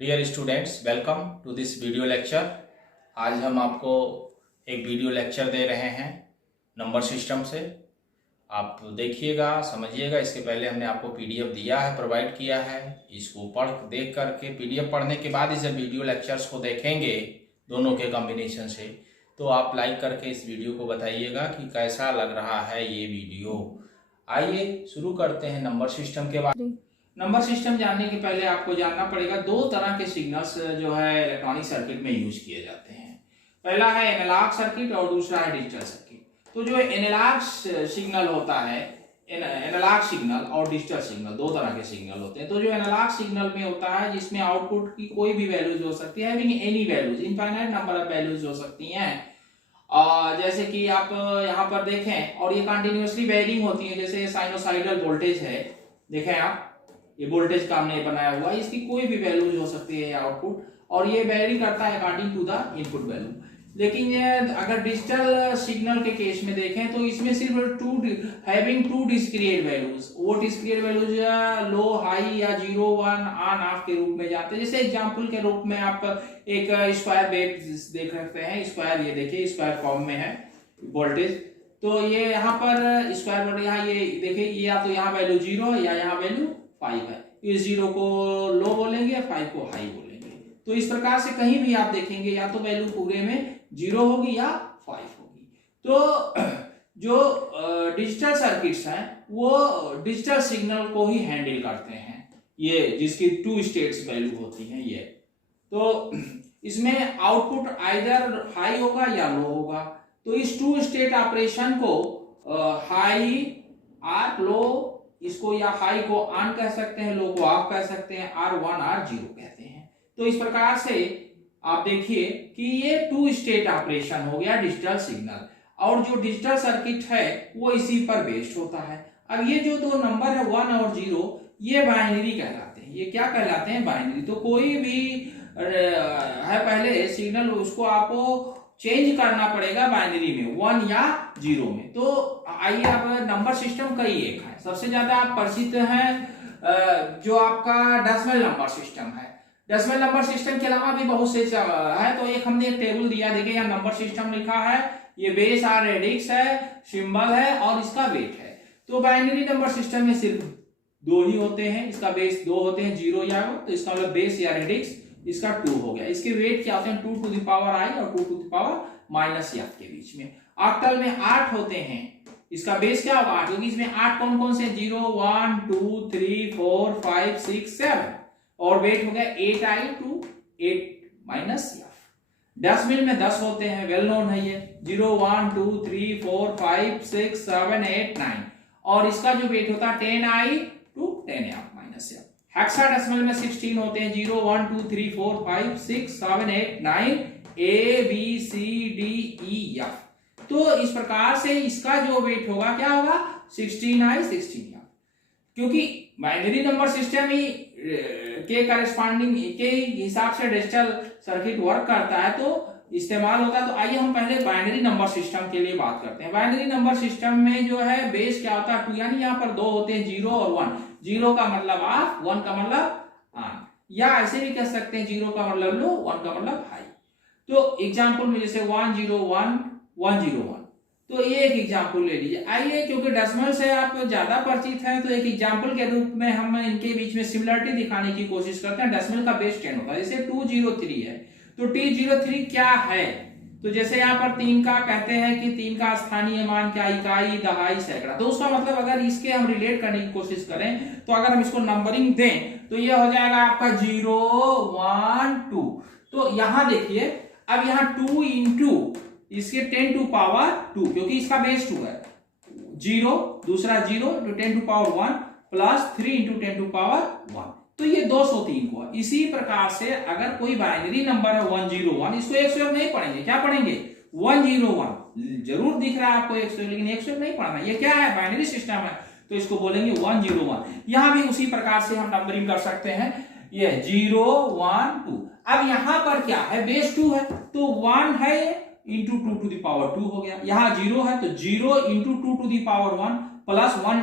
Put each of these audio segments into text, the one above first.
Dear students, welcome to this video lecture. आज हम आपको एक वीडियो लेक्चर दे रहे हैं नंबर सिस्टम से। आप देखिएगा, समझिएगा। इसके पहले हमने आपको पीडीएफ दिया है, प्रोवाइड किया है। इसको देख करके पीडीएफ पढ़ने के बाद इस वीडियो लेक्चर्स को देखेंगे दोनों के कॉम्बिनेशन से, तो आप लाइक करके इस वीडियो को बताइएगा कि कैसा लग रहा है ये वीडियो। आइए शुरू करते हैं नंबर सिस्टम के बाद। नंबर सिस्टम जानने के पहले आपको जानना पड़ेगा दो तरह के सिग्नल्स जो है इलेक्ट्रॉनिक सर्किट में यूज किए जाते हैं। पहला है एनालॉग सर्किट और दूसरा है डिजिटल सर्किट। तो जो एनालॉग सिग्नल होता है, एनालॉग सिग्नल और डिजिटल सिग्नल दो तरह के सिग्नल होते हैं। तो जो एनालॉग सिग्नल में होता है जिसमें आउटपुट की कोई भी वैल्यूज हो सकती है, having any values, infinite number of values हो सकती हैं। जैसे कि आप यहाँ पर देखें, और ये कंटिन्यूअसली वेरिंग होती है। जैसे साइनोसाइडल वोल्टेज है, देखें आप, ये वोल्टेज का हमने बनाया हुआ है, इसकी कोई भी वैल्यूज हो सकती है आउटपुट, और ये वेरी करता है according to the input value. लेकिन अगर डिजिटल सिग्नल के केस में देखें तो इसमें सिर्फ हैविंग टू डिस्क्रीट वैल्यूज, वो डिस्क्रीट वैल्यूज लो, हाई या 0, 1, ऑन, ऑफ के रूप में जाते हैं। जैसे एग्जांपल के रूप में आप एक स्क्वायर वेव देख सकते हैं। स्क्वायर, ये देखिए स्क्वायर फॉर्म में है वोल्टेज। तो ये यहाँ पर स्क्वायर वोल्टेज, यहाँ ये देखिए, ये या तो यहाँ वैल्यू 0 या यहाँ वैल्यू 5 है। इस 0 को लो बोलेंगे, 5 को हाई बोलेंगे। तो इस प्रकार से कहीं भी आप देखेंगे या तो वैल्यू पूरे में 0 होगी या 5 होगी। तो जो डिजिटल सर्किट्स हैं वो डिजिटल सिग्नल को ही हैंडल करते हैं, ये जिसकी 2 स्टेट्स वैल्यू होती हैं ये। तो इसमें आउटपुट आइदर हाई होगा या लो होगा। तो इस 2 स्टेट ऑपरेशन को हाई और लो, इसको या हाई को ऑन कह सकते हैं, लो को ऑफ कह सकते हैं, R1 R0 कहते हैं। तो इस प्रकार से आप देखिए कि ये 2 स्टेट ऑपरेशन हो गया डिजिटल सिग्नल, और जो डिजिटल सर्किट है वो इसी पर बेस्ड होता है। अब ये जो दो नंबर है 1 और 0, ये बाइनरी कहलाते हैं। ये क्या कहलाते हैं? बाइनरी। तो कोई भी है पहले सिग्नल, उसको आपको चेंज करना पड़ेगा बाइनरी में, 1 या 0 में। तो आइए, अब नंबर सिस्टम कई एक है। सबसे ज्यादा आप परिचित हैं जो आपका डेसिमल नंबर सिस्टम है। डेसिमल नंबर सिस्टम के अलावा भी बहुत से है। तो एक हमने एक टेबल दिया, देखिए यहाँ नंबर सिस्टम लिखा है, ये बेस और रेडिक्स है, सिंबल है और इसका वेट है। तो बाइनरी नंबर सिस्टम में सिर्फ 2 ही होते हैं, इसका बेस 2 होते हैं, 0 या 1। तो इसका मतलब बेस या रेडिक्स इसका 2 हो गया। इसके वेट क्या होते हैं? 2 टू द पावर i और 2 to the power minus f के बीच में। ऑक्टल में 8 होते हैं, इसका बेस क्या होगा? 8, क्योंकि इसमें 8 कौन कौन से? 0, 1, 2, 3, 4, 5, 6, 7, और वेट हो गया 8i to 8 minus f। Decimal में 10 होते हैं, वेल नोन है ये, 0, 1, 2, 3, 4, 5, 6, 7, 8, 9, और इसका जो वेट होता है 10i to 10f minus f। Hexadecimal में 16 होते हैं, 0, 1, 2, 3, 4, 5, 6, 7, 8, 9, A B C D E F। तो इस प्रकार से इसका जो वेट होगा क्या होगा? 16i 16f। क्योंकि बाइनरी नंबर सिस्टम ही के करस्पॉन्डिंग के हिसाब से डिजिटल सर्किट वर्क करता है, तो इस्तेमाल होता है। तो आइए हम पहले बाइनरी नंबर सिस्टम के लिए बात करते हैं। बाइनरी नंबर सिस्टम में जो है बेस क्या होता है? 2, यानी यहाँ पर 2 होते हैं, 0 और 1। 0 का मतलब ऑफ, 1 का मतलब ऑन, या ऐसे भी कह सकते हैं 0 का मतलब लो, 1 का मतलब हाई। तो एग्जांपल में जैसे 1 0 1 1 0 1, तो ये एक एग्जांपल ले लीजिए। आइए, क्योंकि डेसिमल से आप ज्यादा परिचित हैं, तो एक एग्जांपल के रूप में हम इनके बीच में सिमिलरिटी दिखाने की कोशिश करते हैं। डेसिमल का बेस 10 होता है। जैसे 203 है, तो T03 क्या है? तो जैसे यहाँ पर 3 का कहते हैं कि 3 का स्थानीय मान क्या? इकाई, दहाई, सैकड़ा। तो उसका मतलब अगर इसके हम रिलेट करने की कोशिश करें, तो अगर हम इसको नंबरिंग दें तो ये हो जाएगा आपका 0 1 2। तो यहां देखिए, अब यहाँ 2 इंटू इसके 10 टू पावर 2, क्योंकि इसका बेस 2 है, 0, दूसरा 0 तो 10 to power 1 plus 3 into 10 to power 1। तो ये 203 को है। इसी प्रकार से अगर कोई बाइनरी नंबर है 101, इसको 101 नहीं पढ़ेंगे, क्या पढ़ेंगे? 101 जरूर दिख रहा है आपको 101, लेकिन 101 नहीं पढ़ना। ये क्या है? बाइनरी सिस्टम है, तो इसको बोलेंगे 101। यहां भी उसी प्रकार से हम नंबरिंग कर सकते हैं, ये 0 1 2। अब यहां पर क्या है? बेस 2 है, तो 1 है इंटू 2 टू द पावर 2 हो गया। यहाँ 0 है, तो 0 into 2 to the power 1 plus 1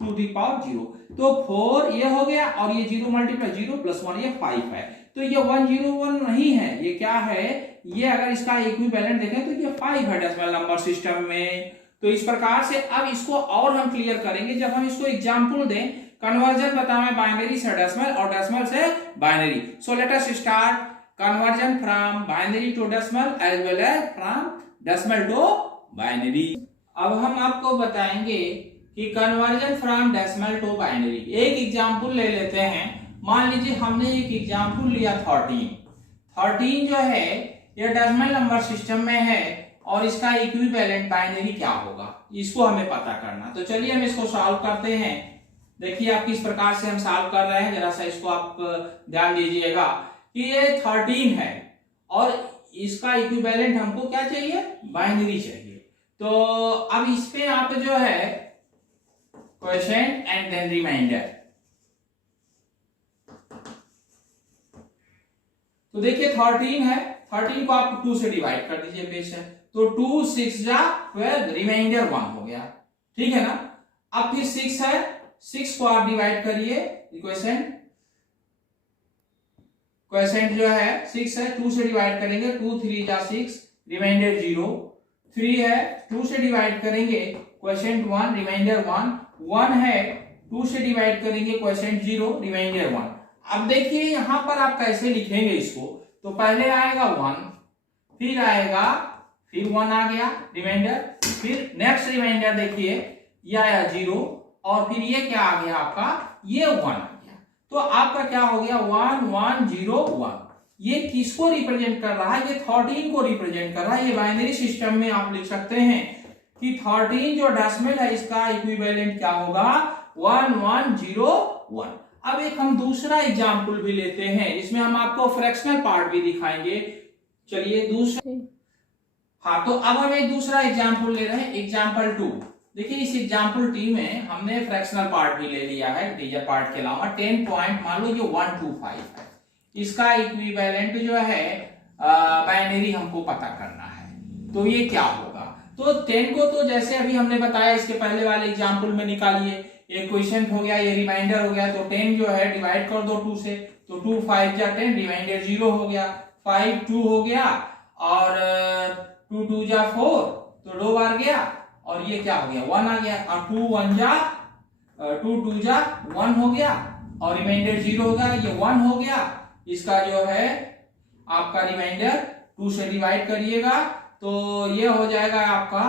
to the power 0। तो 4 ये हो गया और ये 0 मल्टीप्लाई 0 प्लस 1 ये 5 है। तो ये 101 नहीं है, ये क्या है, ये अगर इसका इक्विवेलेंट देखें तो ये 5 है डेसिमल नंबर सिस्टम में। तो इस प्रकार से अब इसको और हम क्लियर करेंगे जब हम इसको एग्जांपल दें। कन्वर्जन बताएं बाइनरी से डेसिमल और डेसिमल से binary. So let us start conversion from binary to decimal as well as from decimal to binary. अब हम आपको बताएंगे कि conversion from decimal to binary. एक एग्जांपल ले लेते हैं। मान लीजिए हमने एक एग्जांपल लिया 13 जो है ये डेसिमल नंबर सिस्टम में है और इसका इक्विवेलेंट बाइनरी क्या होगा, इसको हमें पता करना। तो चलिए हम इसको सॉल्व करते हैं। देखिए आप किस प्रकार से हम सॉल्व कर रहे हैं, जरा सा इसको आप ध्यान दीजिएगा कि ये 13 है और इसका इक्विवेलेंट हमको क्या चाहिए, बाइनरी चाहिए। तो अब इस पे आप जो है क्वोशिएंट एंड देन रिमाइंडर। तो देखिए 13 है, 13 को आप 2 से डिवाइड कर दीजिए बेशक। तो 2 6 जा 12, रिमाइंडर 1 हो गया, ठीक है ना। अब फिर 6 है, 6 को आप डिवाइड करिए, क्वोशिएंट जो है 6 है, 2 से डिवाइड करेंगे, 2 3 जा 6, रिमाइंडर 0। 3 है, 2 से डिवाइड करेंगे, क्वोशिएंट 1, रिमाइंडर 1। 1 है, 2 से डिवाइड करेंगे, क्वोशिएंट 0, रिमाइंडर 1। अब देखिए यहां पर आप कैसे लिखेंगे इसको। तो पहले आएगा 1, फिर आएगा, फिर 1 आ गया रिमाइंडर, फिर नेक्स्ट रिमाइंडर देखिए ये आया 0 और फिर ये क्या आ गया आपका, ये 1 आ गया। तो आपका क्या हो गया 1 1 0 1। ये किसको रिप्रेजेंट कर रहा है, ये 13 को रिप्रेजेंट कर रहा है। ये बाइनरी सिस्टम में आप लिख सकते हैं कि 13 जो डेसिमल है इसका इक्विवेलेंट क्या होगा 1 1 0 1। अब एक हम दूसरा एग्जाम्पल भी लेते हैं, इसमें हम आपको फ्रैक्शनल पार्ट भी दिखाएंगे। चलिए दूसरा, हाँ तो अब हम एक दूसरा एग्जाम्पल ले रहे हैं, एग्जाम्पल 2। देखिए इस एग्जाम्पल 2 में हमने फ्रैक्शनल पार्ट भी ले लिया है इंटीजर पार्ट के अलावा। 10 पॉइंट मान लो ये 125 है, इसका इक्विवेलेंट जो है बाइनरी हमको पता करना है। तो ये क्या होगा, तो 10 को तो जैसे अभी हमने बताया इसके पहले वाले एग्जाम्पल में निकालिए। ये क्वेश्चन हो गया, ये रिमाइंडर हो गया। तो 10 जो है डिवाइड कर दो 2 से, तो 2 5 जा 10, रिमाइंडर 0 हो गया, 5 2 हो गया और 2 2 जा 4, तो 2 बार गया और ये क्या हो गया 1 आ गया। और 2 1 जा 2 2 जा 1 हो गया और रिमाइंडर 0 हो गया, ये 1 हो गया। इसका जो है आपका रिमाइंडर 2 से डिवाइड करिएगा तो ये हो जाएगा आपका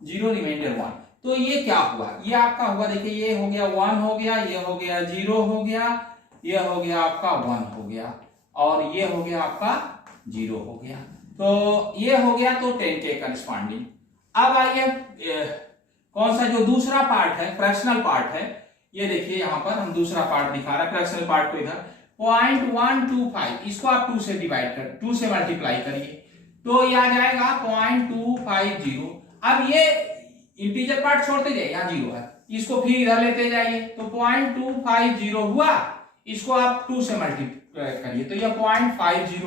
0 रिमाइंडर 1। तो ये क्या हुआ, ये आपका हुआ, देखिए ये हो गया 1 हो गया, ये हो गया 0 हो गया, ये हो गया आपका 1 हो गया और ये हो गया आपका 0 हो गया। तो ये हो गया तो 10 के करस्पॉन्डिंग। अब आइए कौन सा जो दूसरा पार्ट है, फ्रैक्शनल पार्ट है, ये देखिए यहां पर हम दूसरा पार्ट दिखा रहा है फ्रैक्शनल पार्ट को। इधर 0.125 इसको आप 2 से डिवाइड कर, 2 से मल्टीप्लाई करिए तो ये आ जाएगा 0.250। अब ये इंटीजर पार्ट छोड़ते जाइए, यहाँ 0 है, इसको फिर इधर लेते जाइए तो 0.250 हुआ। इसको आप 2 से मल्टीप्लाई करिए तो ये 0.50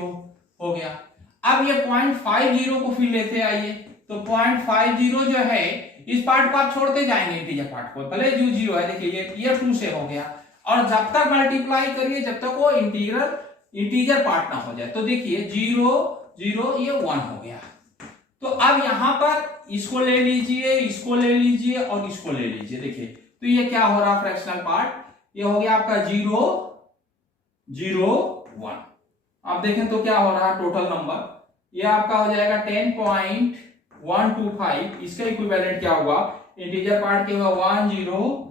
हो गया। अब ये 0.50 को फिर लेते आइए तो 0.50 जो है इस पार्ट को आप छोड़ते जाएंगे इंटीजर पार्ट को, भले जो 0 है देखिए ये 2 से हो गया और जब तक मल्टीप्लाई करिए जब तक वो इंटीजर पार्ट ना हो जाए। तो देखिए 0 0 ये 1 हो गया। तो अब यहां पर इसको ले लीजिए, इसको ले लीजिए और इसको ले लीजिए। देखिए तो ये क्या हो रहा फ्रैक्शनल पार्ट, ये हो गया आपका 0 0 1। अब देखें तो क्या हो रहा टोटल नंबर, ये आपका हो जाएगा 10.125। इसका इक्विवेलेंट क्या हुआ, इंटीजर पार्ट के हुआ 1 0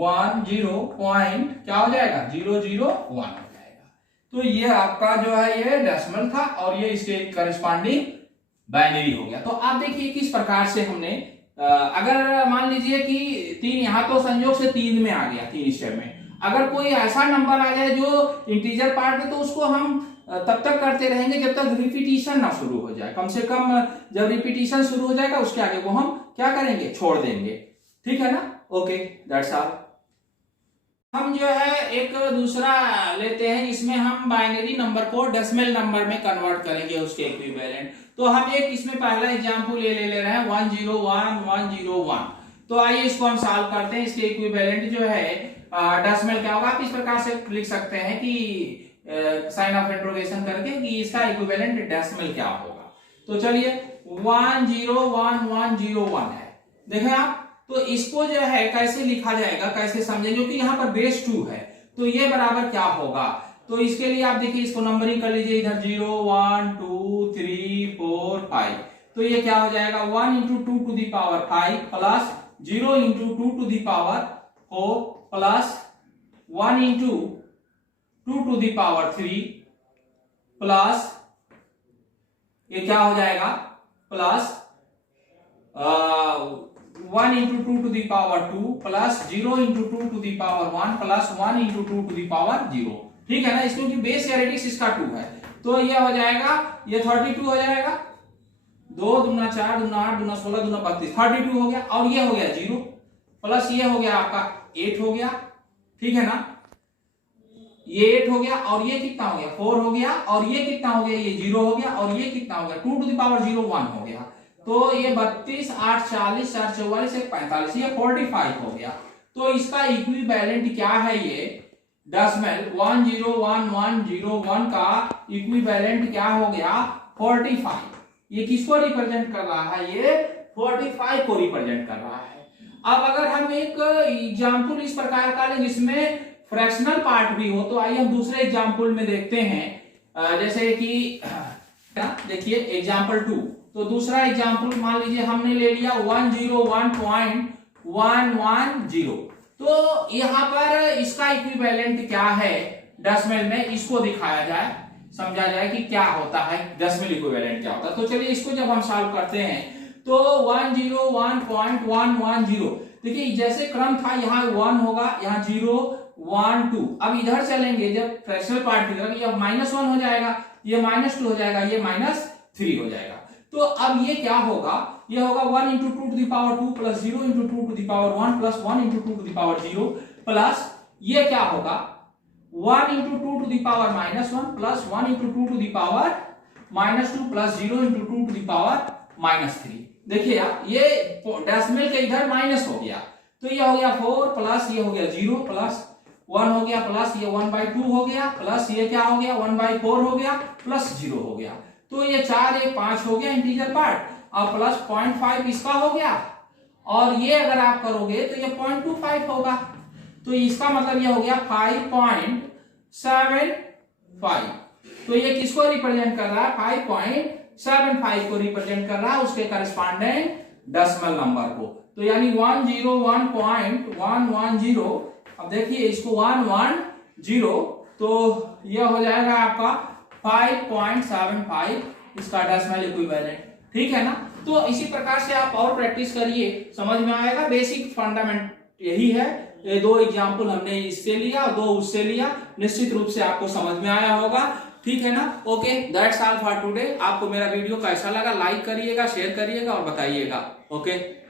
1 0 पॉइंट क्या हो जाएगा 0 0 1 हो जाएगा। तो ये आपका जो है ये डेसिमल था और ये इसके करस्पॉन्डिंग बाइनरी हो गया। तो आप देखिए किस प्रकार से हमने अगर मान लीजिए कि 3 यहां तो संयोग से 3 में आ गया 3 स्टेप में, अगर कोई ऐसा नंबर आ जाए जो इंटीजर पार्ट में तो उसको हम तब तक करते रहेंगे जब तक रिपीटिशन ना शुरू हो जाए। कम से कम जब रिपीटिशन शुरू हो जाएगा उसके आगे वो हम क्या करेंगे, छोड़ देंगे, ठीक है ना। Okay that's all. हम जो है एक दूसरा लेते हैं, इसमें हम बाइनरी नंबर को डेसिमल नंबर में कन्वर्ट करेंगे उसके इक्विवेलेंट। तो हम एक इसमें पहला एग्जांपल ले रहे हैं 101 101। तो आइए इसको हम सॉल्व करते हैं। इसके इक्विवेलेंट जो है डेसिमल क्या होगा, आप इस प्रकार से लिख सकते हैं कि साइन ऑफ इंट्रोगेशन करके कि इसका इक्विवेलेंट डेसिमल क्या होगा। तो चलिए 101101 है, देखें आप। तो इसको जो है कैसे लिखा जाएगा, कैसे समझें, क्योंकि यहाँ पर बेस 2 है तो ये बराबर क्या होगा। तो इसके लिए आप देखिए इसको नंबरिंग कर लीजिए, इधर 0 1 2 3 4 5। तो ये क्या हो जाएगा 1 into 2 to the power 5 plus 0 into 2 to the power 4 plus 1 into 2 to the power 3 plus ये क्या हो जाएगा plus 1 into 2 to the power 2 plus 0 into 2 to the power 1 plus 1 into 2 to the power 0। ठीक है ना, इसमें कि बेस या रेडिक्स इसका 2 है तो ये हो जाएगा, ये 32 हो जाएगा, 2 दूना 4 दूना 8 दूना 16 दूना 32, 32 हो गया। और ये हो गया 0 प्लस ये हो गया आपका 8 हो गया। ठीक है ना, ये 8 हो गया और ये कितना हो गया 4 हो गया और ये कितना हो गया ये 0 हो गया और ये कितना हो गया 2 टू द पावर 0 1 हो गया। तो ये 32 8 40 4 44 1 45, ये 45 हो गया। तो इसका इक्विवेलेंट क्या है, ये डेसिमल 101101 का इक्विवेलेंट क्या हो गया 45। ये किसको रिप्रेजेंट कर रहा है, ये 45 को रिप्रेजेंट कर रहा है। अब अगर हम एक एग्जाम्पल इस प्रकार का लें जिसमें फ्रैक्शनल पार्ट भी हो, तो आइए हम दूसरे एग्जाम्पल में देखते हैं। जैसे कि देखिए एग्जाम्पल 2, तो दूसरा एग्जाम्पल मान लीजिए हमने ले लिया 101.110। तो यहाँ पर इसका इक्विवेलेंट क्या है डेसिमल में, इसको दिखाया जाए, समझा जाए कि क्या होता है डेसिमल इक्विवेलेंट क्या होता है। तो चलिए इसको जब हम सॉल्व करते हैं तो 101.110, देखिए जैसे क्रम था यहाँ 1 होगा, यहाँ 0 1 2। अब इधर चलेंगे जब फ्रैक्शनल पार्ट की तरफ, ये -1 हो जाएगा, ये -2 हो जाएगा, ये -3 हो जाएगा। तो अब ये क्या होगा, ये होगा 1 into 2 to the power 2 plus 0 into 2 to the power 1 plus 1 into 2 to the power 0 plus ये क्या होगा 1 into 2 to the power -1 plus 1 into 2 to the power -2 plus 0 into 2 to the power -3। देखिए आप ये डेसिमल के इधर माइनस हो गया, तो ये हो गया 4 प्लस ये हो गया 0 प्लस 1 हो गया प्लस ये 1/2 हो गया प्लस ये क्या हो गया 1/4 हो गया प्लस 0 हो गया। तो ये 4 1 5 हो गया इंटीजर पार्ट और प्लस 0.5 इसका हो गया और ये अगर आप करोगे तो ये 0.25 होगा। तो इसका मतलब ये हो गया 5.75। तो ये किसको रिप्रेजेंट कर रहा है 5.75 को रिप्रेजेंट कर रहा है उसके करस्पॉन्डिंग डेसिमल नंबर को। तो यानी 101.110। अब देखिए इसको 110 तो ये हो जाएगा आपका 5.75 इसका डेसिमल इक्विवेलेंट। ठीक है ना, तो इसी प्रकार से आप और प्रैक्टिस करिए, समझ में आएगा। बेसिक फंडामेंट यही है, ये 2 एग्जाम्पल हमने इससे लिया 2 उससे लिया, निश्चित रूप से आपको समझ में आया होगा। ठीक है ना, okay, that's all for today. आपको मेरा वीडियो कैसा लगा लाइक करिएगा, शेयर करिएगा और बताइएगा। ओके।